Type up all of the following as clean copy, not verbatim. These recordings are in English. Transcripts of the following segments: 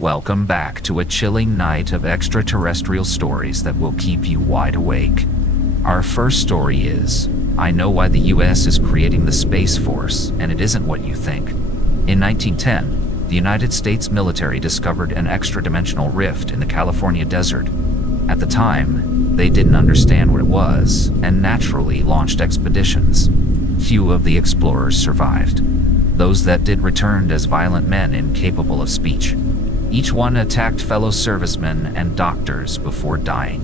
Welcome back to a chilling night of extraterrestrial stories that will keep you wide awake. Our first story is, I know why the US is creating the Space Force, and it isn't what you think. In 1910, the United States military discovered an extra-dimensional rift in the California desert. At the time, they didn't understand what it was, and naturally launched expeditions. Few of the explorers survived. Those that did returned as violent men incapable of speech. Each one attacked fellow servicemen and doctors before dying.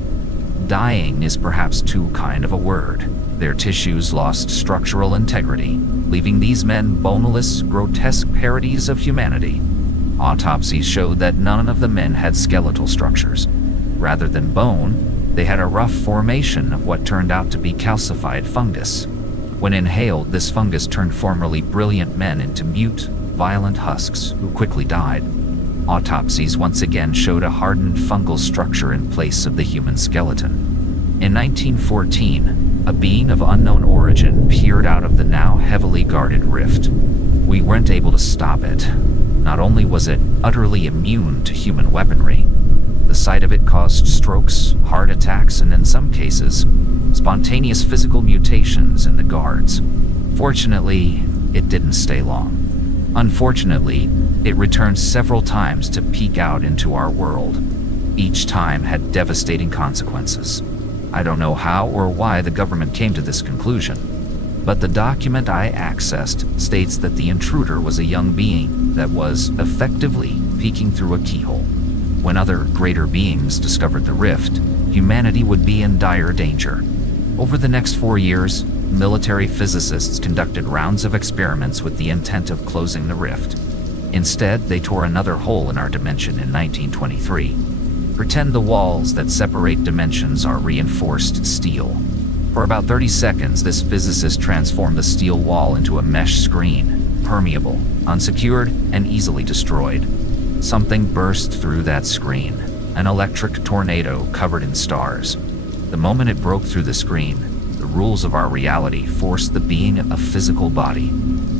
Dying is perhaps too kind of a word. Their tissues lost structural integrity, leaving these men boneless, grotesque parodies of humanity. Autopsies showed that none of the men had skeletal structures. Rather than bone, they had a rough formation of what turned out to be calcified fungus. When inhaled, this fungus turned formerly brilliant men into mute, violent husks who quickly died. Autopsies once again showed a hardened fungal structure in place of the human skeleton. In 1914, a being of unknown origin peered out of the now heavily guarded rift. We weren't able to stop it. Not only was it utterly immune to human weaponry, the sight of it caused strokes, heart attacks, and in some cases, spontaneous physical mutations in the guards. Fortunately, it didn't stay long. Unfortunately, it returned several times to peek out into our world. Each time had devastating consequences. I don't know how or why the government came to this conclusion, but the document I accessed states that the intruder was a young being that was effectively peeking through a keyhole. When other greater beings discovered the rift, humanity would be in dire danger. Over the next 4 years, military physicists conducted rounds of experiments with the intent of closing the rift. Instead, they tore another hole in our dimension in 1923. Pretend the walls that separate dimensions are reinforced steel. For about 30 seconds, this physicist transformed the steel wall into a mesh screen, permeable, unsecured, and easily destroyed. Something burst through that screen, an electric tornado covered in stars. The moment it broke through the screen, the rules of our reality forced the being a physical body.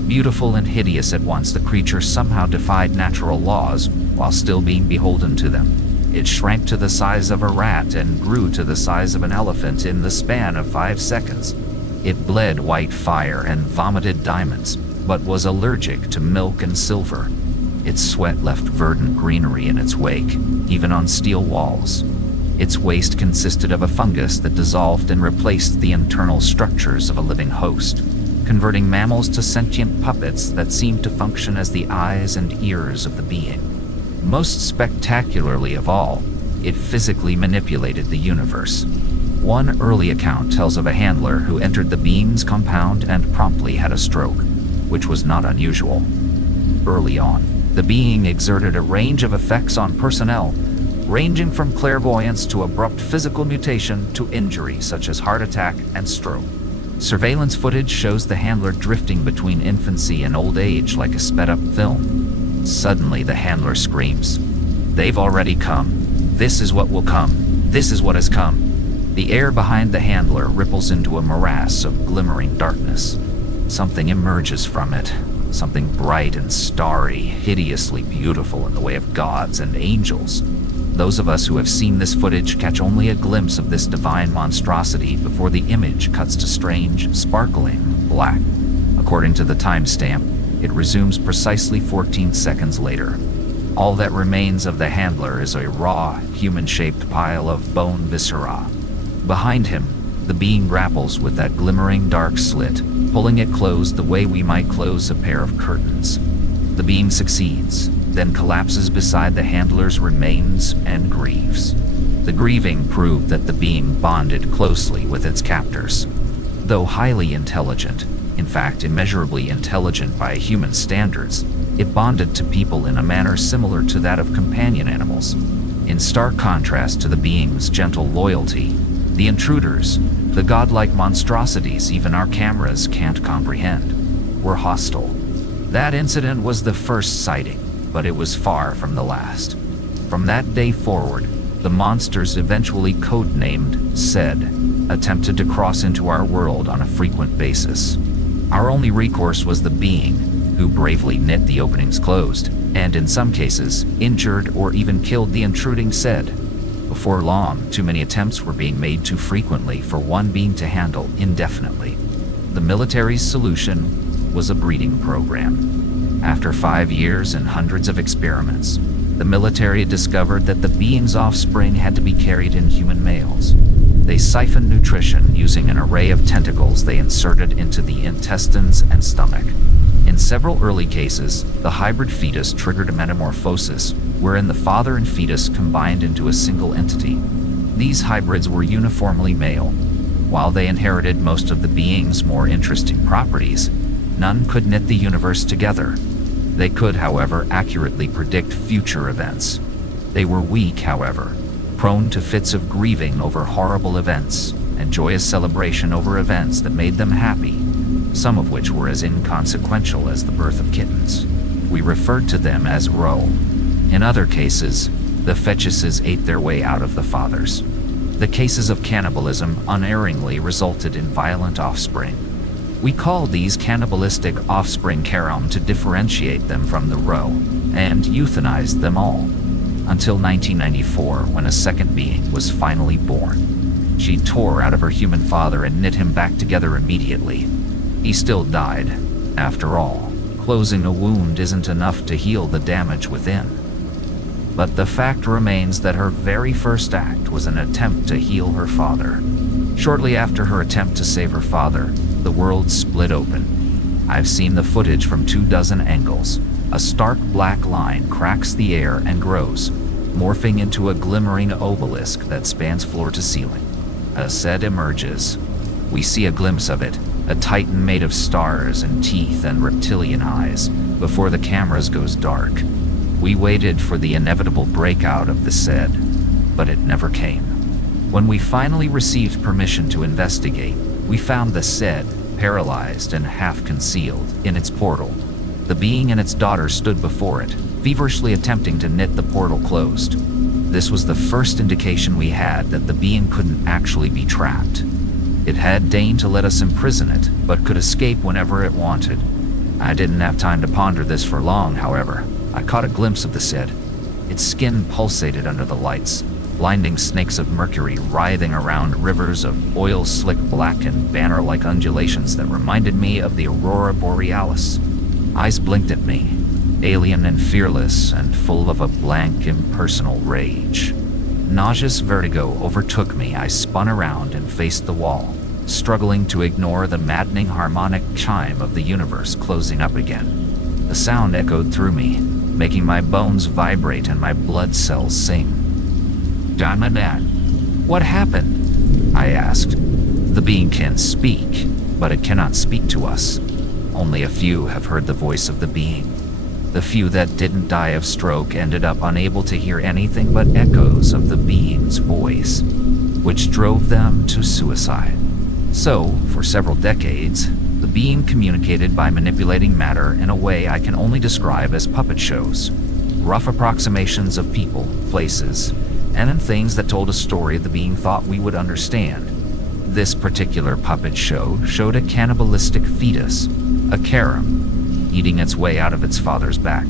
Beautiful and hideous at once, the creature somehow defied natural laws while still being beholden to them. It shrank to the size of a rat and grew to the size of an elephant in the span of 5 seconds. It bled white fire and vomited diamonds, but was allergic to milk and silver. Its sweat left verdant greenery in its wake, even on steel walls. Its waste consisted of a fungus that dissolved and replaced the internal structures of a living host, converting mammals to sentient puppets that seemed to function as the eyes and ears of the being. Most spectacularly of all, it physically manipulated the universe. One early account tells of a handler who entered the being's compound and promptly had a stroke, which was not unusual. Early on, the being exerted a range of effects on personnel, ranging from clairvoyance to abrupt physical mutation to injury such as heart attack and stroke. Surveillance footage shows the handler drifting between infancy and old age like a sped-up film. Suddenly, the handler screams, "They've already come. This is what will come. This is what has come." The air behind the handler ripples into a morass of glimmering darkness. Something emerges from it. Something bright and starry, hideously beautiful in the way of gods and angels. Those of us who have seen this footage catch only a glimpse of this divine monstrosity before the image cuts to strange, sparkling black. According to the timestamp, it resumes precisely 14 seconds later. All that remains of the handler is a raw, human-shaped pile of bone viscera. Behind him, the being grapples with that glimmering dark slit, pulling it closed the way we might close a pair of curtains. The being succeeds, then collapses beside the handler's remains and grieves. The grieving proved that the being bonded closely with its captors. Though highly intelligent, in fact immeasurably intelligent by human standards, it bonded to people in a manner similar to that of companion animals. In stark contrast to the being's gentle loyalty, the intruders, the godlike monstrosities even our cameras can't comprehend, were hostile. That incident was the first sighting, but it was far from the last. From that day forward, the monsters, eventually codenamed Sed, attempted to cross into our world on a frequent basis. Our only recourse was the being, who bravely knit the openings closed and in some cases, injured or even killed the intruding said. Before long, too many attempts were being made too frequently for one being to handle indefinitely. The military's solution was a breeding program. After 5 years and hundreds of experiments, the military discovered that the being's offspring had to be carried in human males. They siphoned nutrition using an array of tentacles they inserted into the intestines and stomach. In several early cases, the hybrid fetus triggered a metamorphosis wherein the father and fetus combined into a single entity. These hybrids were uniformly male. While they inherited most of the being's more interesting properties, none could knit the universe together. They could, however, accurately predict future events. They were weak, however, prone to fits of grieving over horrible events and joyous celebration over events that made them happy, some of which were as inconsequential as the birth of kittens. We referred to them as roe. In other cases, the fetuses ate their way out of the fathers. The cases of cannibalism unerringly resulted in violent offspring. We called these cannibalistic offspring carum to differentiate them from the roe, and euthanized them all, until 1994, when a second being was finally born. She tore out of her human father and knit him back together immediately. He still died. After all, closing a wound isn't enough to heal the damage within. But the fact remains that her very first act was an attempt to heal her father. Shortly after her attempt to save her father, the world split open. I've seen the footage from 24 angles. A stark black line cracks the air and grows, morphing into a glimmering obelisk that spans floor to ceiling. A Sed emerges. We see a glimpse of it, a titan made of stars and teeth and reptilian eyes, before the cameras goes dark. We waited for the inevitable breakout of the Sed, but it never came. When we finally received permission to investigate, we found the Sed paralyzed and half concealed in its portal. The being and its daughter stood before it, feverishly attempting to knit the portal closed. This was the first indication we had that the being couldn't actually be trapped. It had deigned to let us imprison it, but could escape whenever it wanted. I didn't have time to ponder this for long, however. I caught a glimpse of the Sed. Its skin pulsated under the lights, blinding snakes of mercury writhing around rivers of oil-slick black and banner-like undulations that reminded me of the aurora borealis. Eyes blinked at me, alien and fearless and full of a blank, impersonal rage. Nauseous vertigo overtook me. I spun around and faced the wall, struggling to ignore the maddening harmonic chime of the universe closing up again. The sound echoed through me, making my bones vibrate and my blood cells sing. "Dad, what happened?" I asked. The being can speak, but it cannot speak to us. Only a few have heard the voice of the being. The few that didn't die of stroke ended up unable to hear anything but echoes of the being's voice, which drove them to suicide. So, for several decades, the being communicated by manipulating matter in a way I can only describe as puppet shows. Rough approximations of people, places, and in things that told a story the being thought we would understand. This particular puppet show showed a cannibalistic fetus, a carum, eating its way out of its father's back.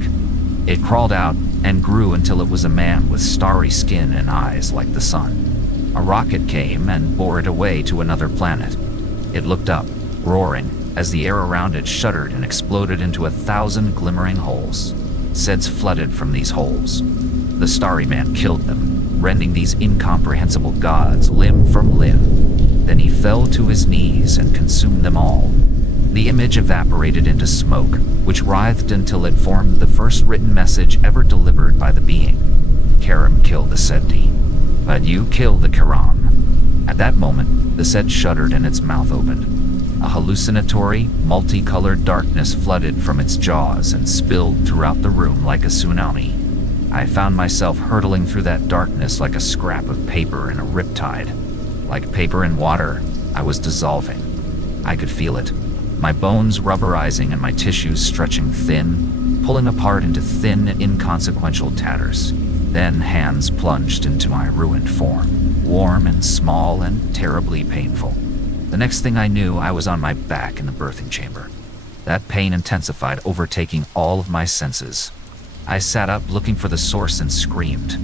It crawled out and grew until it was a man with starry skin and eyes like the sun. A rocket came and bore it away to another planet. It looked up, roaring, as the air around it shuddered and exploded into 1,000 glimmering holes. Seds flooded from these holes. The starry man killed them, rending these incomprehensible gods limb from limb. Then he fell to his knees and consumed them all. The image evaporated into smoke, which writhed until it formed the first written message ever delivered by the being. Karam killed the Sedi, but you kill the Karam. At that moment, the Sed shuddered and its mouth opened. A hallucinatory, multicolored darkness flooded from its jaws and spilled throughout the room like a tsunami. I found myself hurtling through that darkness like a scrap of paper in a riptide. Like paper in water, I was dissolving. I could feel it. My bones rubberizing and my tissues stretching thin, pulling apart into thin, inconsequential tatters. Then hands plunged into my ruined form, warm and small and terribly painful. The next thing I knew, I was on my back in the birthing chamber. That pain intensified, overtaking all of my senses. I sat up looking for the source and screamed.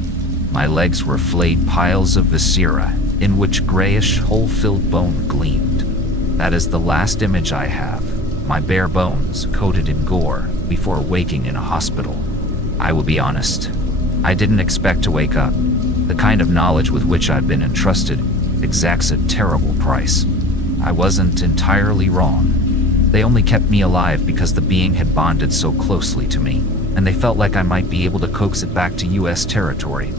My legs were flayed piles of viscera, in which grayish, hole-filled bone gleamed. That is the last image I have, my bare bones coated in gore before waking in a hospital. I will be honest, I didn't expect to wake up. The kind of knowledge with which I've been entrusted exacts a terrible price. I wasn't entirely wrong. They only kept me alive because the being had bonded so closely to me, and they felt like I might be able to coax it back to US territory.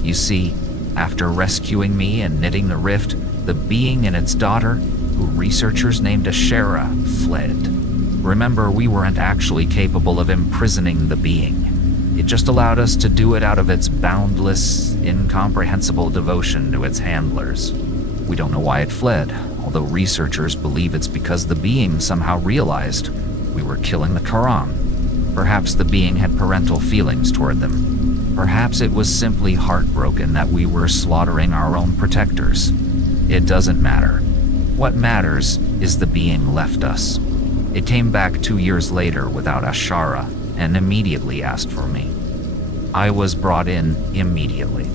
You see, after rescuing me and knitting the rift, the being and its daughter, who researchers named Ashera, fled. Remember, we weren't actually capable of imprisoning the being. It just allowed us to do it out of its boundless, incomprehensible devotion to its handlers. We don't know why it fled, although researchers believe it's because the being somehow realized we were killing the Quran. Perhaps the being had parental feelings toward them. Perhaps it was simply heartbroken that we were slaughtering our own protectors. It doesn't matter. What matters is the being left us. It came back 2 years later without Ashara and immediately asked for me. I was brought in immediately.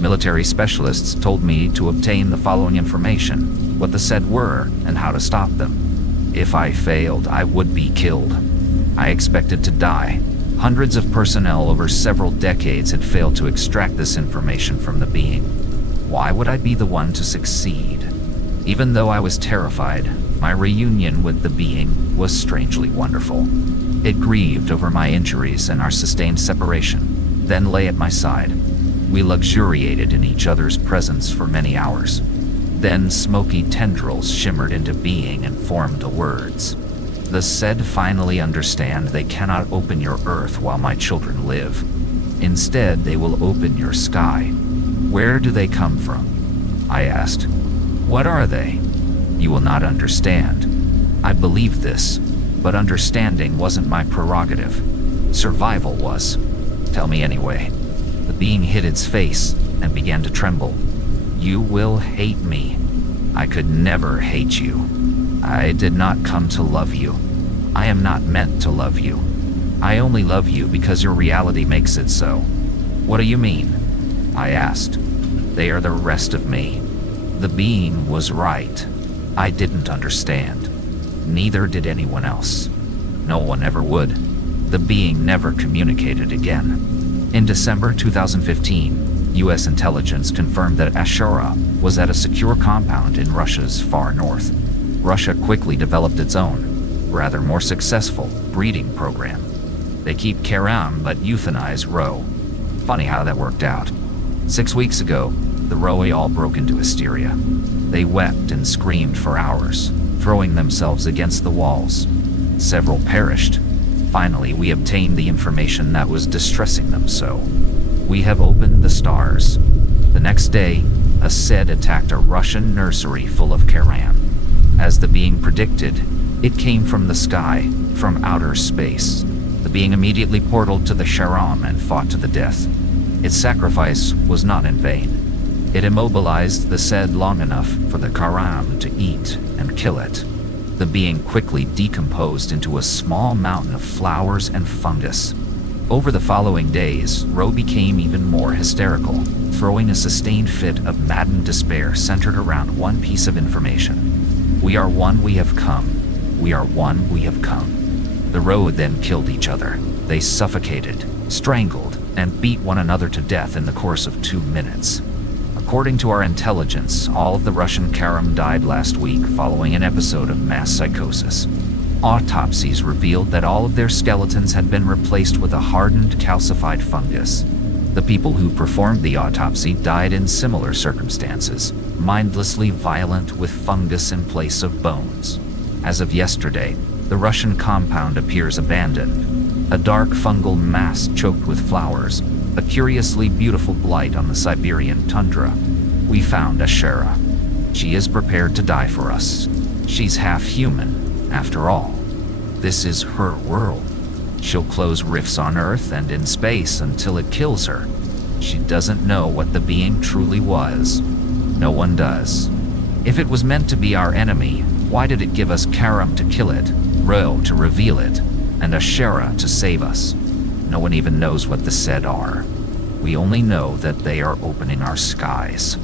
Military specialists told me to obtain the following information, what the said were, and how to stop them. If I failed, I would be killed. I expected to die. Hundreds of personnel over several decades had failed to extract this information from the being. Why would I be the one to succeed? Even though I was terrified, my reunion with the being was strangely wonderful. It grieved over my injuries and our sustained separation, then lay at my side. We luxuriated in each other's presence for many hours. Then smoky tendrils shimmered into being and formed the words. The said finally understand they cannot open your earth while my children live. Instead, they will open your sky. Where do they come from? I asked. What are they? You will not understand. I believed this, but understanding wasn't my prerogative. Survival was. Tell me anyway. The being hid its face and began to tremble. You will hate me. I could never hate you. I did not come to love you. I am not meant to love you. I only love you because your reality makes it so. What do you mean? I asked. They are the rest of me. The being was right. I didn't understand. Neither did anyone else. No one ever would. The being never communicated again. In December 2015, US intelligence confirmed that Ashura was at a secure compound in Russia's far north. Russia quickly developed its own, rather more successful, breeding program. They keep Karam but euthanize Roe. Funny how that worked out. 6 weeks ago, the Roe all broke into hysteria. They wept and screamed for hours, throwing themselves against the walls. Several perished. Finally, we obtained the information that was distressing them so. We have opened the stars. The next day, a Sed attacked a Russian nursery full of Karam. As the being predicted, it came from the sky, from outer space. The being immediately portaled to the Sharam and fought to the death. Its sacrifice was not in vain. It immobilized the Sed long enough for the Karam to eat and kill it. The being quickly decomposed into a small mountain of flowers and fungus. Over the following days, Roe became even more hysterical, throwing a sustained fit of maddened despair centered around one piece of information. We are one, we have come. We are one, we have come. The Roe then killed each other. They suffocated, strangled, and beat one another to death in the course of 2 minutes. According to our intelligence, all of the Russian Karam died last week following an episode of mass psychosis. Autopsies revealed that all of their skeletons had been replaced with a hardened, calcified fungus. The people who performed the autopsy died in similar circumstances, mindlessly violent with fungus in place of bones. As of yesterday, the Russian compound appears abandoned. A dark fungal mass choked with flowers, a curiously beautiful blight on the Siberian tundra. We found Ashera. She is prepared to die for us. She's half human, after all. This is her world. She'll close rifts on Earth and in space until it kills her. She doesn't know what the being truly was. No one does. If it was meant to be our enemy, why did it give us Karam to kill it, Ro to reveal it, and Ashera to save us? No one even knows what the said are. We only know that they are opening our skies.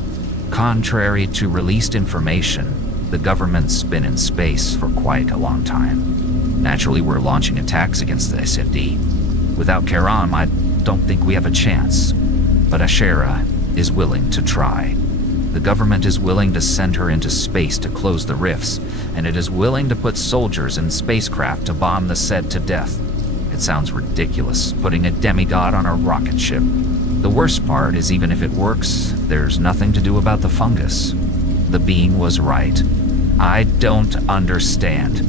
Contrary to released information, the government's been in space for quite a long time. Naturally, we're launching attacks against the SFD. Without Karam, I don't think we have a chance. But Ashera is willing to try. The government is willing to send her into space to close the rifts, and it is willing to put soldiers in spacecraft to bomb the said to death. It sounds ridiculous, putting a demigod on a rocket ship. The worst part is even if it works, there's nothing to do about the fungus. The being was right. I don't understand.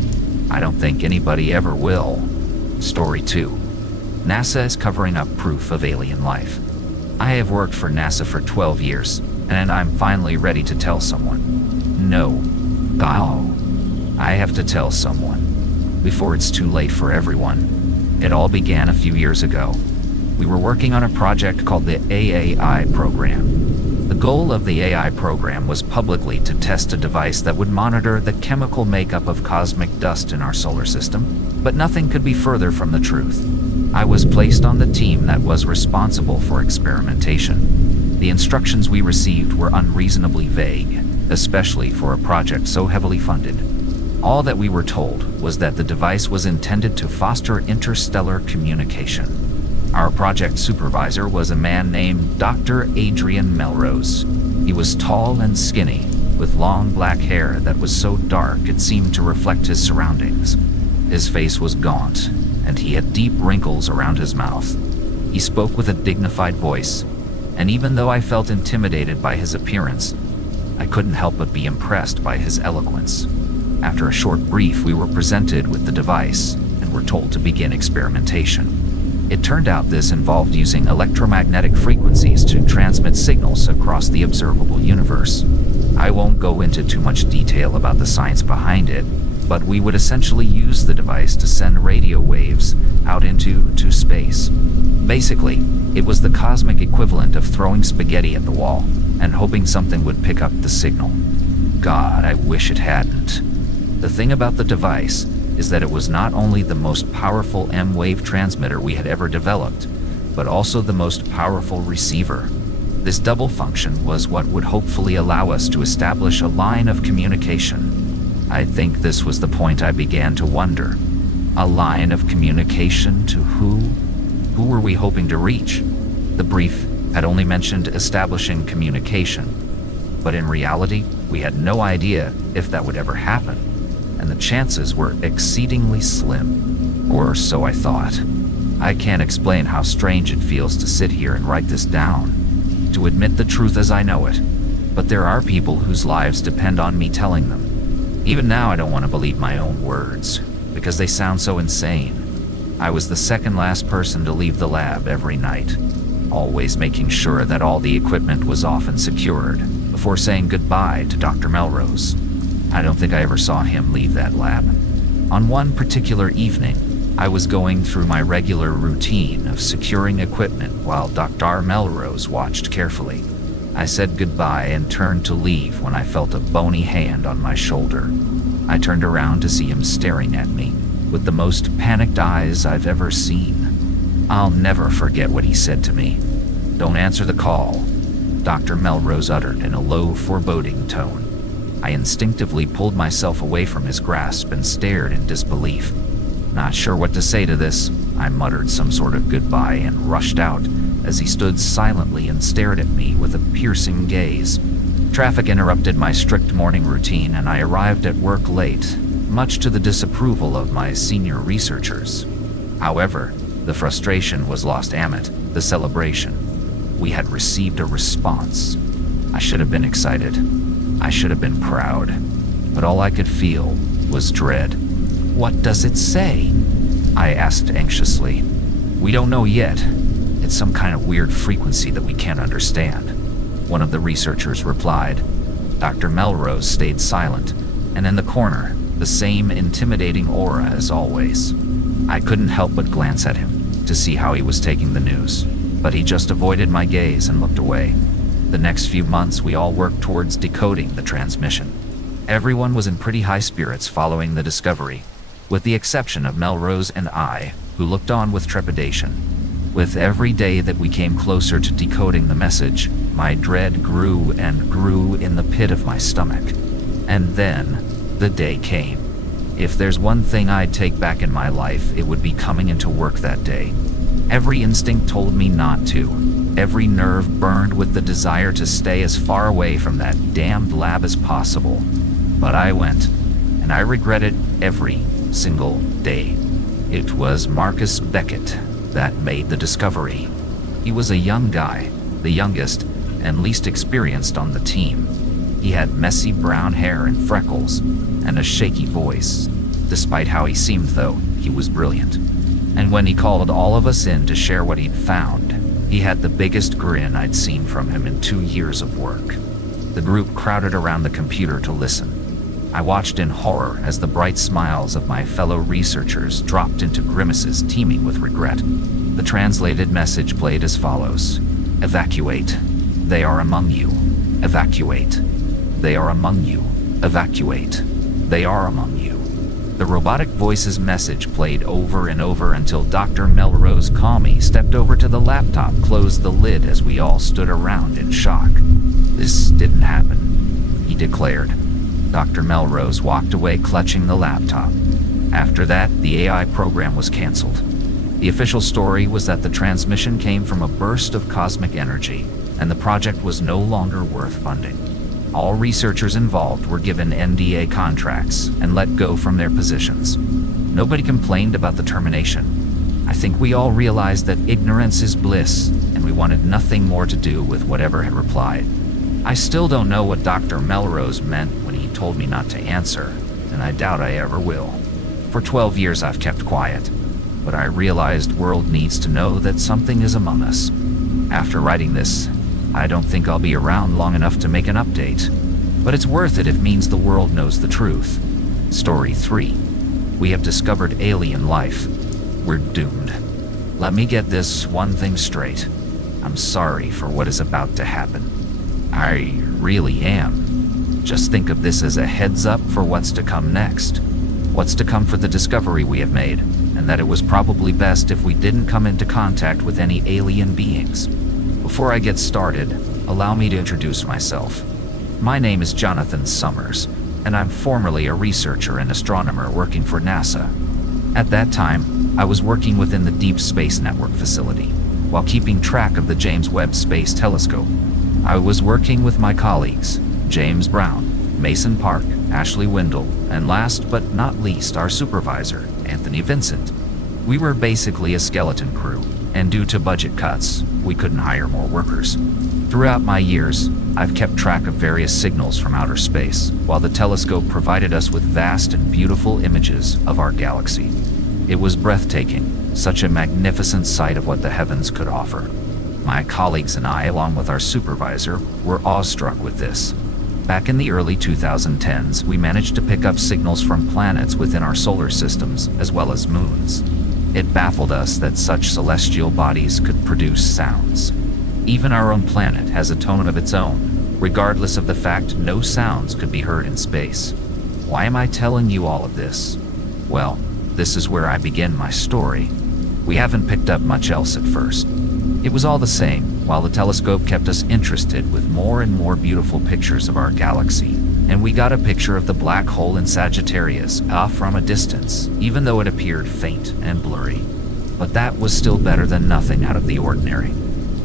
I don't think anybody ever will. Story 2. NASA is covering up proof of alien life. I have worked for NASA for 12 years, and I'm finally ready to tell someone. No. I have to tell someone. Before it's too late for everyone. It all began a few years ago. We were working on a project called the AAI program. The goal of the AI program was publicly to test a device that would monitor the chemical makeup of cosmic dust in our solar system, but nothing could be further from the truth. I was placed on the team that was responsible for experimentation. The instructions we received were unreasonably vague, especially for a project so heavily funded. All that we were told was that the device was intended to foster interstellar communication. Our project supervisor was a man named Dr. Adrian Melrose. He was tall and skinny, with long black hair that was so dark it seemed to reflect his surroundings. His face was gaunt, and he had deep wrinkles around his mouth. He spoke with a dignified voice, and even though I felt intimidated by his appearance, I couldn't help but be impressed by his eloquence. After a short brief, we were presented with the device and were told to begin experimentation. It turned out this involved using electromagnetic frequencies to transmit signals across the observable universe. I won't go into too much detail about the science behind it, but we would essentially use the device to send radio waves out into space. Basically, it was the cosmic equivalent of throwing spaghetti at the wall and hoping something would pick up the signal. God, I wish it hadn't. The thing about the device is that it was not only the most powerful M-wave transmitter we had ever developed, but also the most powerful receiver. This double function was what would hopefully allow us to establish a line of communication. I think this was the point I began to wonder. A line of communication to who? Who were we hoping to reach? The brief had only mentioned establishing communication, but in reality, we had no idea if that would ever happen. And the chances were exceedingly slim, or so I thought. I can't explain how strange it feels to sit here and write this down, to admit the truth as I know it, but there are people whose lives depend on me telling them. Even now I don't want to believe my own words, because they sound so insane. I was the second last person to leave the lab every night, always making sure that all the equipment was off and secured, before saying goodbye to Dr. Melrose. I don't think I ever saw him leave that lab. On one particular evening, I was going through my regular routine of securing equipment while Dr. Melrose watched carefully. I said goodbye and turned to leave when I felt a bony hand on my shoulder. I turned around to see him staring at me with the most panicked eyes I've ever seen. I'll never forget what he said to me. "Don't answer the call," Dr. Melrose uttered in a low, foreboding tone. I instinctively pulled myself away from his grasp and stared in disbelief. Not sure what to say to this, I muttered some sort of goodbye and rushed out as he stood silently and stared at me with a piercing gaze. Traffic interrupted my strict morning routine and I arrived at work late, much to the disapproval of my senior researchers. However, the frustration was lost amid the celebration. We had received a response. I should have been excited. I should have been proud, but all I could feel was dread. "What does it say?" I asked anxiously. "We don't know yet. It's some kind of weird frequency that we can't understand," one of the researchers replied. Dr. Melrose stayed silent, and in the corner, the same intimidating aura as always. I couldn't help but glance at him to see how he was taking the news, but he just avoided my gaze and looked away. The next few months, we all worked towards decoding the transmission. Everyone was in pretty high spirits following the discovery, with the exception of Melrose and I, who looked on with trepidation. With every day that we came closer to decoding the message, my dread grew and grew in the pit of my stomach. And then, the day came. If there's one thing I'd take back in my life, it would be coming into work that day. Every instinct told me not to. Every nerve burned with the desire to stay as far away from that damned lab as possible. But I went, and I regret it every single day. It was Marcus Beckett that made the discovery. He was a young guy, the youngest and least experienced on the team. He had messy brown hair and freckles, and a shaky voice. Despite how he seemed, though, he was brilliant. And when he called all of us in to share what he'd found, he had the biggest grin I'd seen from him in 2 years of work. The group crowded around the computer to listen. I watched in horror as the bright smiles of my fellow researchers dropped into grimaces teeming with regret. The translated message played as follows: "Evacuate. They are among you. Evacuate. They are among you. Evacuate. They are among you." The robotic voice's message played over and over until Dr. Melrose calmly stepped over to the laptop, closed the lid as we all stood around in shock. "This didn't happen," he declared. Dr. Melrose walked away clutching the laptop. After that, the AI program was canceled. The official story was that the transmission came from a burst of cosmic energy, and the project was no longer worth funding. All researchers involved were given NDA contracts and let go from their positions. Nobody complained about the termination. I think we all realized that ignorance is bliss, and we wanted nothing more to do with whatever had replied. I still don't know what Dr. Melrose meant when he told me not to answer, and I doubt I ever will. For 12 years I've kept quiet, but I realized world needs to know that something is among us. After writing this, I don't think I'll be around long enough to make an update, but it's worth it if it means the world knows the truth. Story 3. We have discovered alien life. We're doomed. Let me get this one thing straight. I'm sorry for what is about to happen. I really am. Just think of this as a heads up for what's to come next. What's to come for the discovery we have made, and that it was probably best if we didn't come into contact with any alien beings. Before I get started, allow me to introduce myself. My name is Jonathan Summers, and I'm formerly a researcher and astronomer working for NASA. At that time, I was working within the Deep Space Network facility, while keeping track of the James Webb Space Telescope. I was working with my colleagues, James Brown, Mason Park, Ashley Wendell, and last but not least, our supervisor, Anthony Vincent. We were basically a skeleton crew, and due to budget cuts, we couldn't hire more workers. Throughout my years, I've kept track of various signals from outer space, while the telescope provided us with vast and beautiful images of our galaxy. It was breathtaking, such a magnificent sight of what the heavens could offer. My colleagues and I, along with our supervisor, were awestruck with this. Back in the early 2010s, we managed to pick up signals from planets within our solar systems, as well as moons. It baffled us that such celestial bodies could produce sounds. Even our own planet has a tone of its own, regardless of the fact no sounds could be heard in space. Why am I telling you all of this? Well, this is where I begin my story. We haven't picked up much else at first. It was all the same, while the telescope kept us interested with more and more beautiful pictures of our galaxy. And we got a picture of the black hole in Sagittarius off from a distance, even though it appeared faint and blurry. But that was still better than nothing out of the ordinary.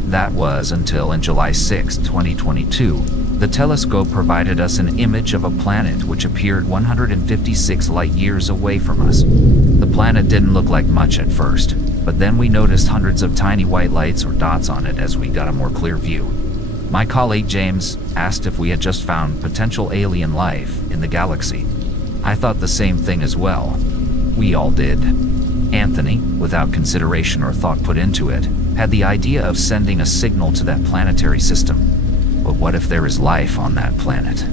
That was until in July 6, 2022, the telescope provided us an image of a planet which appeared 156 light years away from us. The planet didn't look like much at first, but then we noticed hundreds of tiny white lights or dots on it as we got a more clear view. My colleague James asked if we had just found potential alien life in the galaxy. I thought the same thing as well. We all did. Anthony, without consideration or thought put into it, had the idea of sending a signal to that planetary system. But what if there is life on that planet?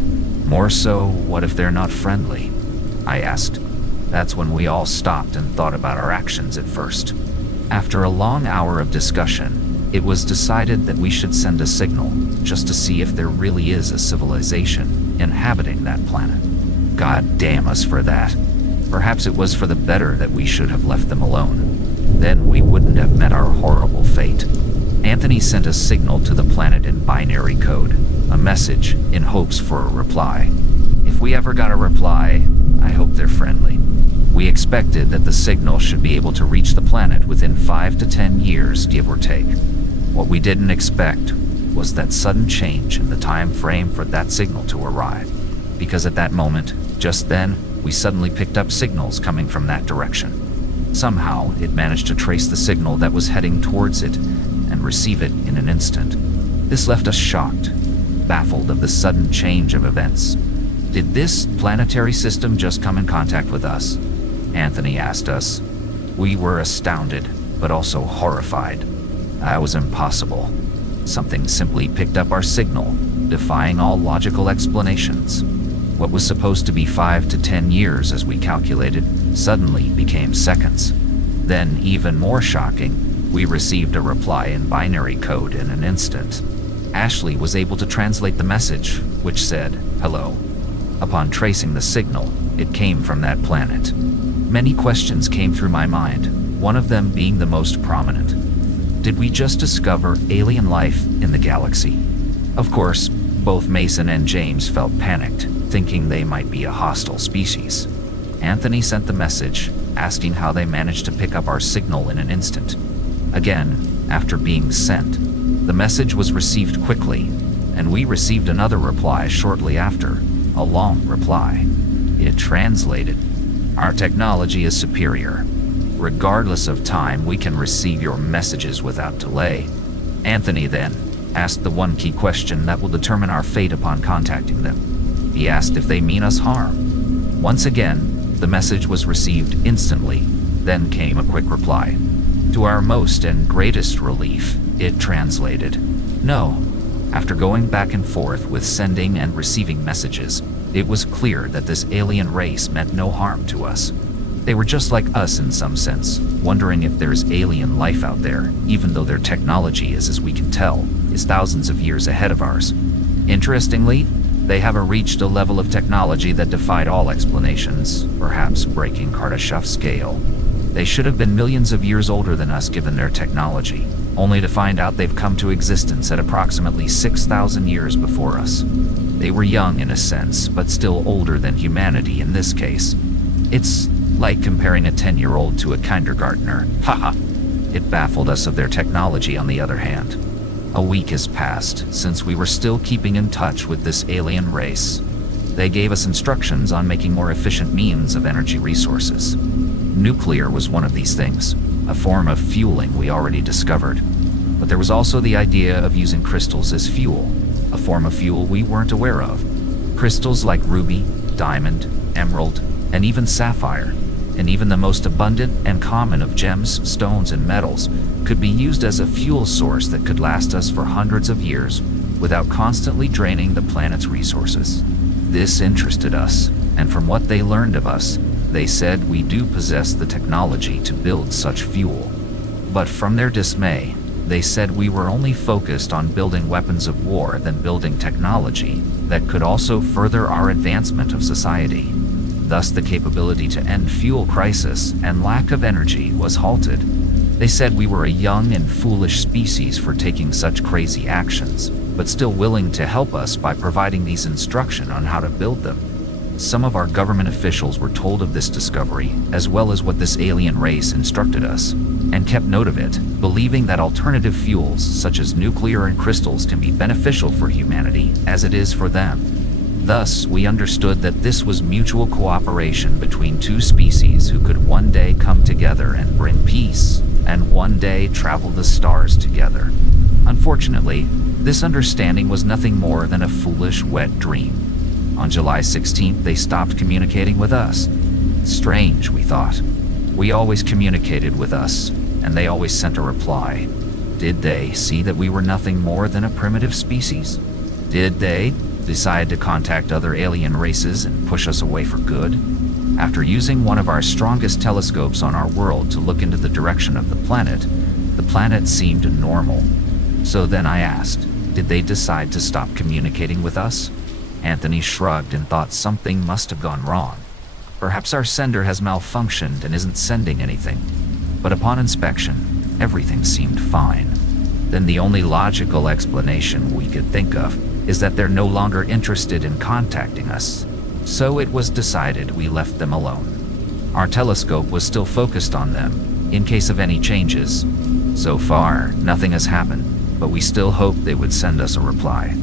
More so, what if they're not friendly? I asked. That's when we all stopped and thought about our actions at first. After a long hour of discussion, it was decided that we should send a signal just to see if there really is a civilization inhabiting that planet. God damn us for that. Perhaps it was for the better that we should have left them alone. then we wouldn't have met our horrible fate. Anthony sent a signal to the planet in binary code, a message in hopes for a reply. If we ever got a reply, I hope they're friendly. We expected that the signal should be able to reach the planet within 5 to 10 years, give or take. What we didn't expect was that sudden change in the time frame for that signal to arrive. Because at that moment, just then, we suddenly picked up signals coming from that direction. Somehow, it managed to trace the signal that was heading towards it and receive it in an instant. This left us shocked, baffled of the sudden change of events. Did this planetary system just come in contact with us? Anthony asked us. We were astounded, but also horrified. That was impossible. Something simply picked up our signal, defying all logical explanations. What was supposed to be 5 to 10 years, as we calculated, suddenly became seconds. Then, even more shocking, we received a reply in binary code in an instant. Ashley was able to translate the message, which said, "Hello." Upon tracing the signal, it came from that planet. Many questions came through my mind, one of them being the most prominent. Did we just discover alien life in the galaxy? Of course, both Mason and James felt panicked, thinking they might be a hostile species. Anthony sent the message, asking how they managed to pick up our signal in an instant. Again, after being sent, the message was received quickly, and we received another reply shortly after, a long reply. It translated, "Our technology is superior. Regardless of time, we can receive your messages without delay." Anthony then asked the one key question that will determine our fate upon contacting them. He asked if they mean us harm. Once again, the message was received instantly, then came a quick reply. To our most and greatest relief, it translated, "No." After going back and forth with sending and receiving messages, it was clear that this alien race meant no harm to us. They were just like us in some sense, wondering if there's alien life out there, even though their technology is, as we can tell, is thousands of years ahead of ours. Interestingly, they haven't reached a level of technology that defied all explanations, perhaps breaking Kardashev's scale. They should have been millions of years older than us given their technology, only to find out they've come to existence at approximately 6,000 years before us. They were young in a sense, but still older than humanity in this case. It's like comparing a 10-year-old to a kindergartner. Haha. It baffled us of their technology on the other hand. A week has passed since we were still keeping in touch with this alien race. They gave us instructions on making more efficient means of energy resources. Nuclear was one of these things, a form of fueling we already discovered. But there was also the idea of using crystals as fuel, a form of fuel we weren't aware of. Crystals like ruby, diamond, emerald, and even sapphire, and even the most abundant and common of gems, stones, and metals, could be used as a fuel source that could last us for hundreds of years without constantly draining the planet's resources. This interested us, and from what they learned of us, they said we do possess the technology to build such fuel. But from their dismay, they said we were only focused on building weapons of war than building technology that could also further our advancement of society. Thus, the capability to end fuel crisis and lack of energy was halted. They said we were a young and foolish species for taking such crazy actions, but still willing to help us by providing these instructions on how to build them. Some of our government officials were told of this discovery, as well as what this alien race instructed us, and kept note of it, believing that alternative fuels, such as nuclear and crystals, can be beneficial for humanity as it is for them. Thus, we understood that this was mutual cooperation between two species who could one day come together and bring peace, and one day travel the stars together. Unfortunately, this understanding was nothing more than a foolish, wet dream. On July 16th, they stopped communicating with us. Strange, we thought. We always communicated with us, and they always sent a reply. Did they see that we were nothing more than a primitive species? Did they decide to contact other alien races and push us away for good? After using one of our strongest telescopes on our world to look into the direction of the planet seemed normal. So then I asked, did they decide to stop communicating with us? Anthony shrugged and thought something must have gone wrong. Perhaps our sender has malfunctioned and isn't sending anything. But upon inspection, everything seemed fine. Then the only logical explanation we could think of is that they're no longer interested in contacting us. So it was decided we left them alone. Our telescope was still focused on them, in case of any changes. So far, nothing has happened, but we still hoped they would send us a reply.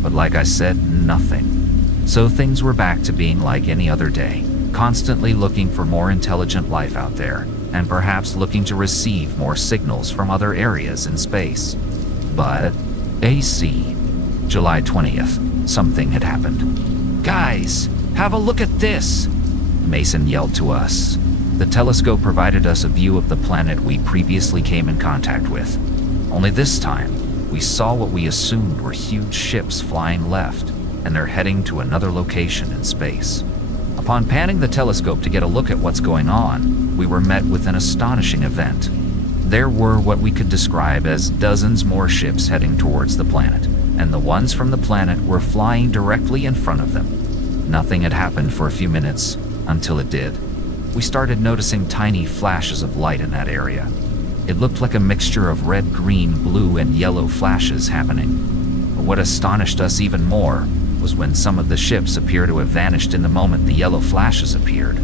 But like I said, nothing. So things were back to being like any other day, constantly looking for more intelligent life out there, and perhaps looking to receive more signals from other areas in space. But AC, July 20th, something had happened. "Guys, have a look at this!" Mason yelled to us. The telescope provided us a view of the planet we previously came in contact with. Only this time, we saw what we assumed were huge ships flying left, and they're heading to another location in space. Upon panning the telescope to get a look at what's going on, we were met with an astonishing event. There were what we could describe as dozens more ships heading towards the planet, and the ones from the planet were flying directly in front of them. Nothing had happened for a few minutes, until it did. We started noticing tiny flashes of light in that area. It looked like a mixture of red, green, blue, and yellow flashes happening. But what astonished us even more was when some of the ships appear to have vanished in the moment the yellow flashes appeared.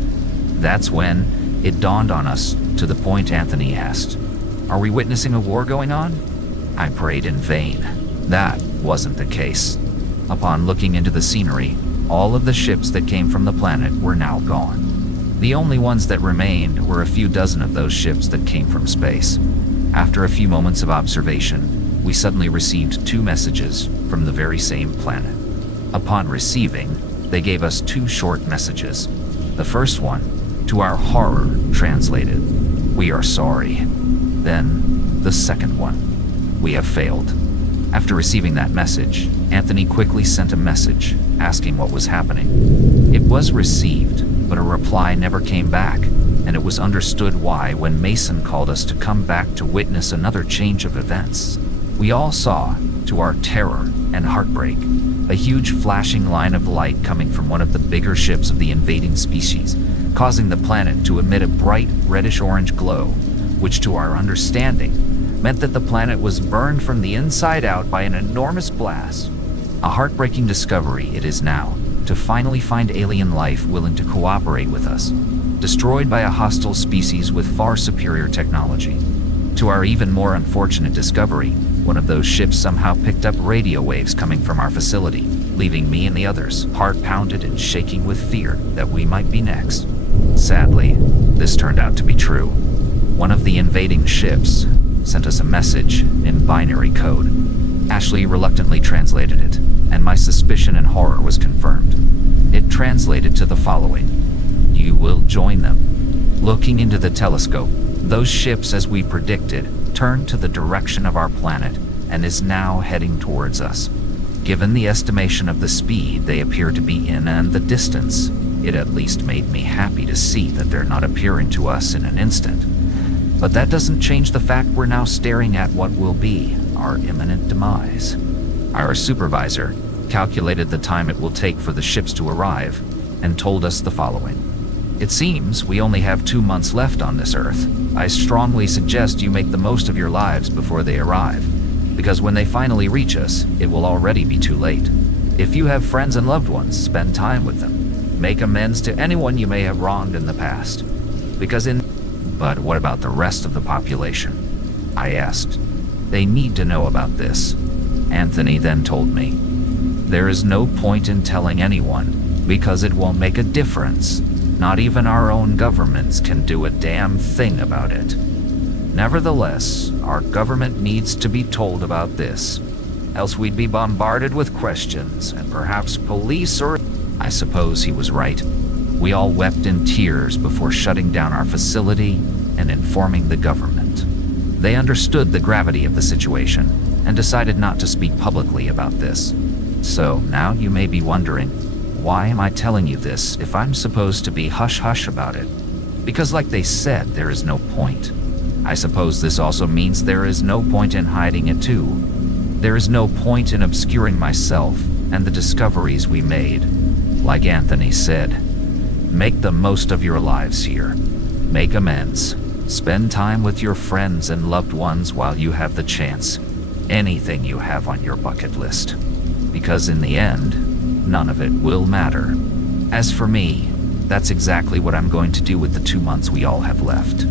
That's when it dawned on us, to the point Anthony asked, "Are we witnessing a war going on?" I prayed in vain. That wasn't the case. Upon looking into the scenery, all of the ships that came from the planet were now gone. The only ones that remained were a few dozen of those ships that came from space. After a few moments of observation, we suddenly received 2 messages from the very same planet. Upon receiving, they gave us 2 short messages. The first one, to our horror, translated, "We are sorry." Then, the second one, "We have failed." After receiving that message, Anthony quickly sent a message asking what was happening. It was received, but a reply never came back, and it was understood why when Mason called us to come back to witness another change of events. We all saw, to our terror and heartbreak, a huge flashing line of light coming from one of the bigger ships of the invading species, causing the planet to emit a bright reddish-orange glow, which to our understanding meant that the planet was burned from the inside out by an enormous blast. A heartbreaking discovery it is now, to finally find alien life willing to cooperate with us, destroyed by a hostile species with far superior technology. To our even more unfortunate discovery, one of those ships somehow picked up radio waves coming from our facility, leaving me and the others heart-pounded and shaking with fear that we might be next. Sadly, this turned out to be true. One of the invading ships sent us a message in binary code. Ashley reluctantly translated it, and my suspicion and horror was confirmed. It translated to the following: "You will join them." Looking into the telescope, those ships, as we predicted, turned to the direction of our planet and is now heading towards us. Given the estimation of the speed they appear to be in and the distance, it at least made me happy to see that they're not appearing to us in an instant. But that doesn't change the fact we're now staring at what will be our imminent demise. Our supervisor calculated the time it will take for the ships to arrive and told us the following: "It seems we only have 2 months left on this Earth. I strongly suggest you make the most of your lives before they arrive, because when they finally reach us, it will already be too late. If you have friends and loved ones, spend time with them. Make amends to anyone you may have wronged in the past. But what about the rest of the population?" I asked. "They need to know about this." Anthony then told me, "There is no point in telling anyone, because it won't make a difference. Not even our own governments can do a damn thing about it. Nevertheless, our government needs to be told about this, else we'd be bombarded with questions, and perhaps police or—" I suppose he was right. We all wept in tears before shutting down our facility and informing the government. They understood the gravity of the situation and decided not to speak publicly about this. So now you may be wondering, why am I telling you this if I'm supposed to be hush-hush about it? Because like they said, there is no point. I suppose this also means there is no point in hiding it too. There is no point in obscuring myself and the discoveries we made. Like Anthony said, make the most of your lives here. Make amends. Spend time with your friends and loved ones while you have the chance. Anything you have on your bucket list. Because in the end, none of it will matter. As for me, that's exactly what I'm going to do with the 2 months we all have left.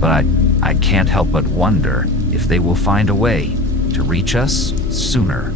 But I can't help but wonder if they will find a way to reach us sooner